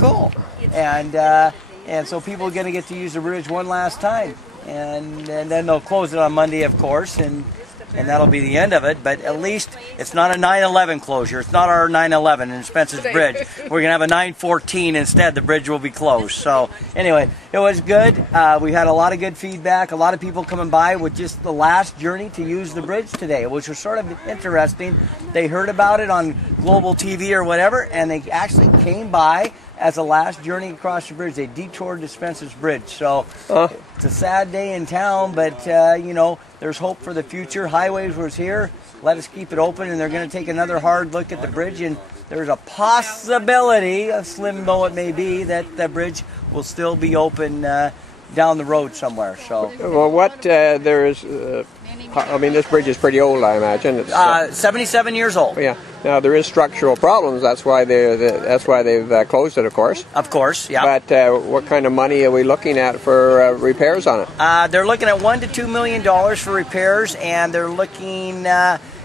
cool. And so people are going to get to use the bridge one last time. And then they'll close it on Monday, of course, and that'll be the end of it. But at least it's not a 9/11 closure. It's not our 9/11 in Spences Bridge. We're going to have a 9/14 instead. The bridge will be closed. So anyway, it was good. We had a lot of good feedback. A lot of people coming by with just the last journey to use the bridge today, which was sort of interesting. They heard about it on global TV or whatever, and they actually came by as a last journey across the bridge. They detoured to Spences Bridge. So it's a sad day in town, but you know, there's hope for the future. Highways was here. Let us keep it open, and they're going to take another hard look at the bridge, and there's a possibility, slim though it may be, that the bridge will still be open down the road somewhere. So, well, what there is, I mean, this bridge is pretty old, I imagine. It's 77 years old. Yeah. Now there is structural problems. That's why they've closed it, of course. Of course, yeah. But what kind of money are we looking at for repairs on it? They're looking at $1 to $2 million for repairs, and they're looking.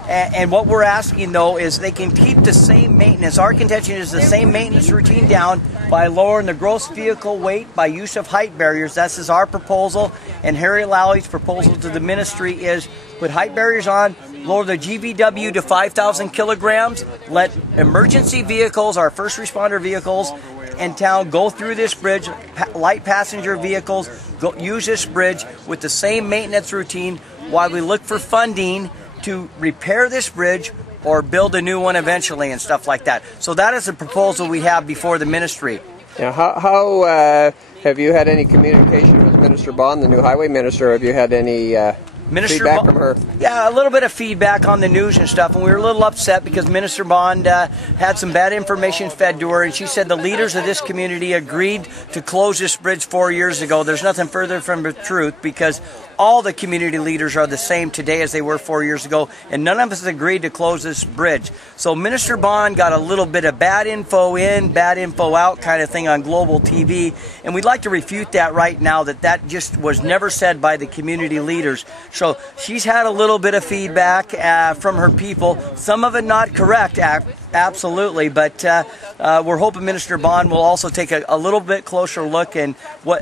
And what we're asking, though, is they can keep the same maintenance. Our contention is the same maintenance routine down by lowering the gross vehicle weight by use of height barriers. That's is our proposal. And Harry Lowry's proposal to the ministry is put height barriers on, lower the GVW to 5,000 kilograms, let emergency vehicles, our first responder vehicles in town, go through this bridge, light passenger vehicles, use this bridge with the same maintenance routine while we look for funding to repair this bridge or build a new one eventually and stuff like that. So that is the proposal we have before the ministry. Yeah, how have you had any communication with Minister Bond, the new highway minister? Have you had any feedback from her? Yeah, a little bit of feedback on the news and stuff, and we were a little upset because Minister Bond had some bad information fed to her, and she said the leaders of this community agreed to close this bridge 4 years ago. There's nothing further from the truth, because all the community leaders are the same today as they were 4 years ago, and none of us agreed to close this bridge. So Minister Bond got a little bit of bad info in, bad info out kind of thing on global TV, and we'd like to refute that right now, that just was never said by the community leaders. So she's had a little bit of feedback from her people, some of it not correct, absolutely, but we're hoping Minister Bond will also take a little bit closer look and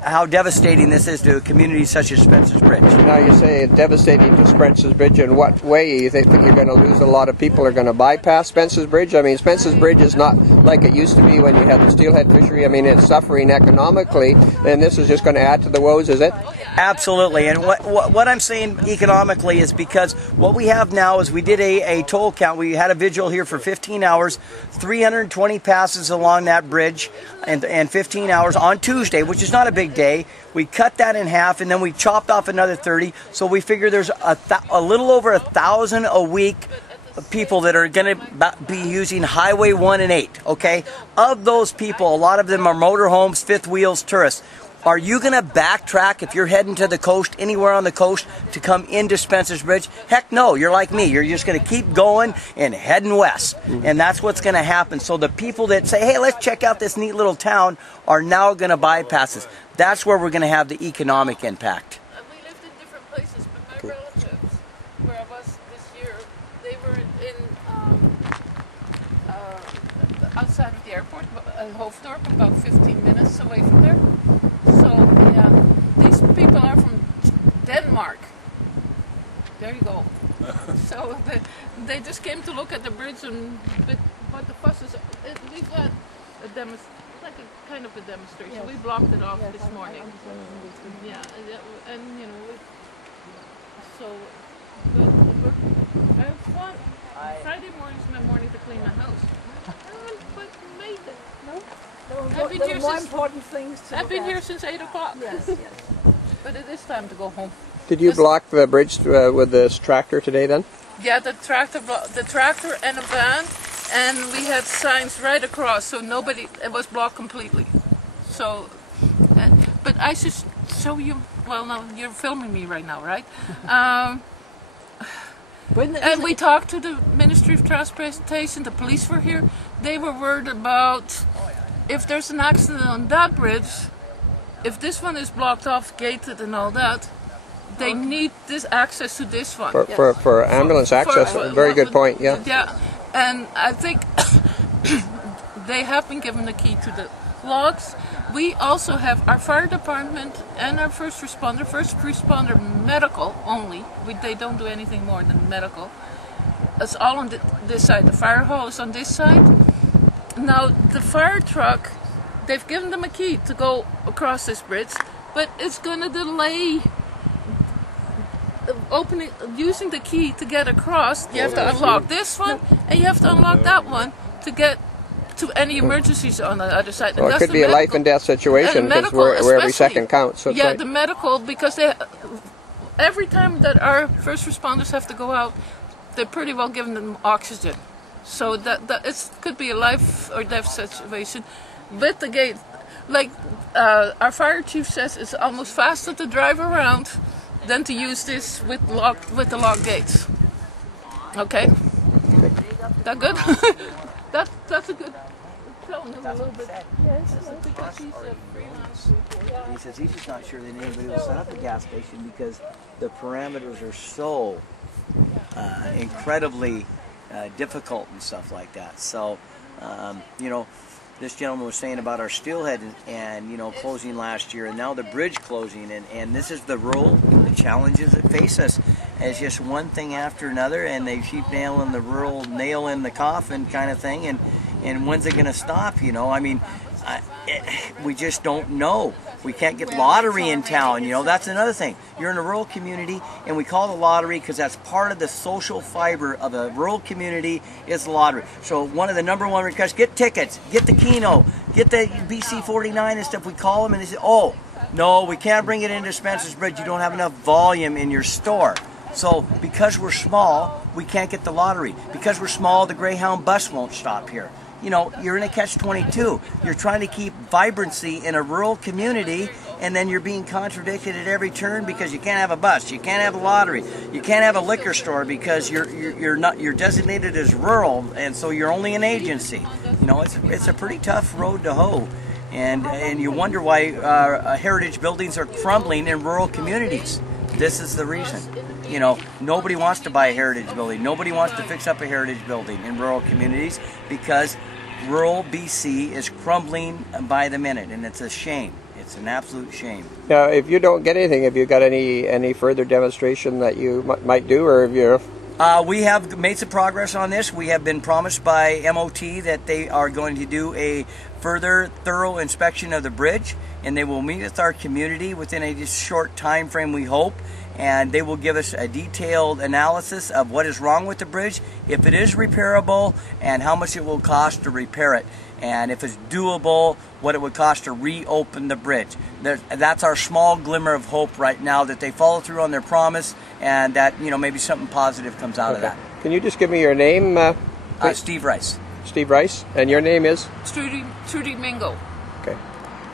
how devastating this is to communities such as Spences Bridge. Now you say devastating to Spences Bridge. In what way? You think you're going to lose a lot of people are going to bypass Spences Bridge? I mean, Spences Bridge is not like it used to be when you had the steelhead fishery. I mean, it's suffering economically, and this is just going to add to the woes, is it? Absolutely, and what I'm saying economically is because what we have now is we did a toll count. We had a vigil here for 15 hours, 320 passes along that bridge, and 15 hours on Tuesday, which is not a big day. We cut that in half, and then we chopped off another 30, so we figure there's a little over 1,000 a week people that are going to be using Highway 1 and 8, okay? Of those people, a lot of them are motorhomes, fifth wheels, tourists. Are you going to backtrack if you're heading to the coast, anywhere on the coast, to come into Spences Bridge? Heck no, you're like me. You're just going to keep going and heading west. And that's what's going to happen. So the people that say, hey, let's check out this neat little town, are now going to bypass us. That's where we're going to have the economic impact. We lived in different places, but my relatives, where I was this year, they were in outside of the airport, Hoofddorp, about 15 minutes away from there. So, yeah, these people are from Denmark. There you go. So they just came to look at the bridge, but the buses. We've had like a kind of a demonstration. Yes. We blocked it off this morning. Yeah, and you know, so. But I have fun. Friday morning is my morning to clean my house. I haven't quite made it. No. I've been here since 8 o'clock. Yes, yes. But it is time to go home. Did you block the bridge with this tractor today then? Yeah, the tractor and a van, and we had signs right across, so it was blocked completely. So, but I should show you. Well, no, you're filming me right now, right? And we talked to the Ministry of Transportation. The police were here. They were worried about if there's an accident on that bridge, if this one is blocked off, gated and all that, they need this access to this one. For ambulance access, a very good point, yeah. Yeah, and I think they have been given the key to logs. We also have our fire department and our first responder medical only. They don't do anything more than medical. It's all on this side. The fire hall is on this side. Now the fire truck, they've given them a key to go across this bridge, but it's going to delay using the key to get across. You have to unlock this one, and you have to unlock that one to get to any emergencies on the other side. Well, it could be a life and death situation because where every second counts. Yeah, right. The medical, because every time that our first responders have to go out, they're pretty well giving them oxygen. So that it could be a life or death situation. With the gate, like our fire chief says, it's almost faster to drive around than to use this with the locked gates. Okay? That good? That's a good. Tell him a little bit. Yes, because he's a freelance reporter. He says he's just not sure that anybody will set up a gas station because the parameters are so incredibly difficult and stuff like that. So, you know, this gentleman was saying about our steelhead and you know, closing last year, and now the bridge closing, and this is the challenges that face us as just one thing after another, and they keep nailing the rural nail in the coffin kind of thing, and when's it going to stop? You know, I mean, we just don't know. We can't get lottery in town, you know, that's another thing. You're in a rural community, and we call the lottery because that's part of the social fiber of a rural community is the lottery. So one of the #1 requests, get tickets, get the Keno, get the BC 49 and stuff. We call them and they say, oh, no, we can't bring it into Spences Bridge. You don't have enough volume in your store. So because we're small, we can't get the lottery. Because we're small, the Greyhound bus won't stop here. You know, you're in a catch-22. You're trying to keep vibrancy in a rural community, and then you're being contradicted at every turn because you can't have a bus, you can't have a lottery, you can't have a liquor store because you're designated as rural, and so you're only an agency. You know, it's a pretty tough road to hoe, and you wonder why heritage buildings are crumbling in rural communities. This is the reason. You know, nobody wants to buy a heritage building. Nobody wants to fix up a heritage building in rural communities because rural BC is crumbling by the minute, and it's a shame. It's an absolute shame. Now, if you don't get anything, have you got any further demonstration that you might do, or have you? We have made some progress on this. We have been promised by MOT that they are going to do a further thorough inspection of the bridge, and they will meet with our community within a short time frame, we hope, and they will give us a detailed analysis of what is wrong with the bridge, if it is repairable, and how much it will cost to repair it, and if it's doable, what it would cost to reopen the bridge. That's our small glimmer of hope right now, that they follow through on their promise, and that, you know, maybe something positive comes out of that. Can you just give me your name? Steve Rice. Steve Rice, and your name is? Trudy Mingo.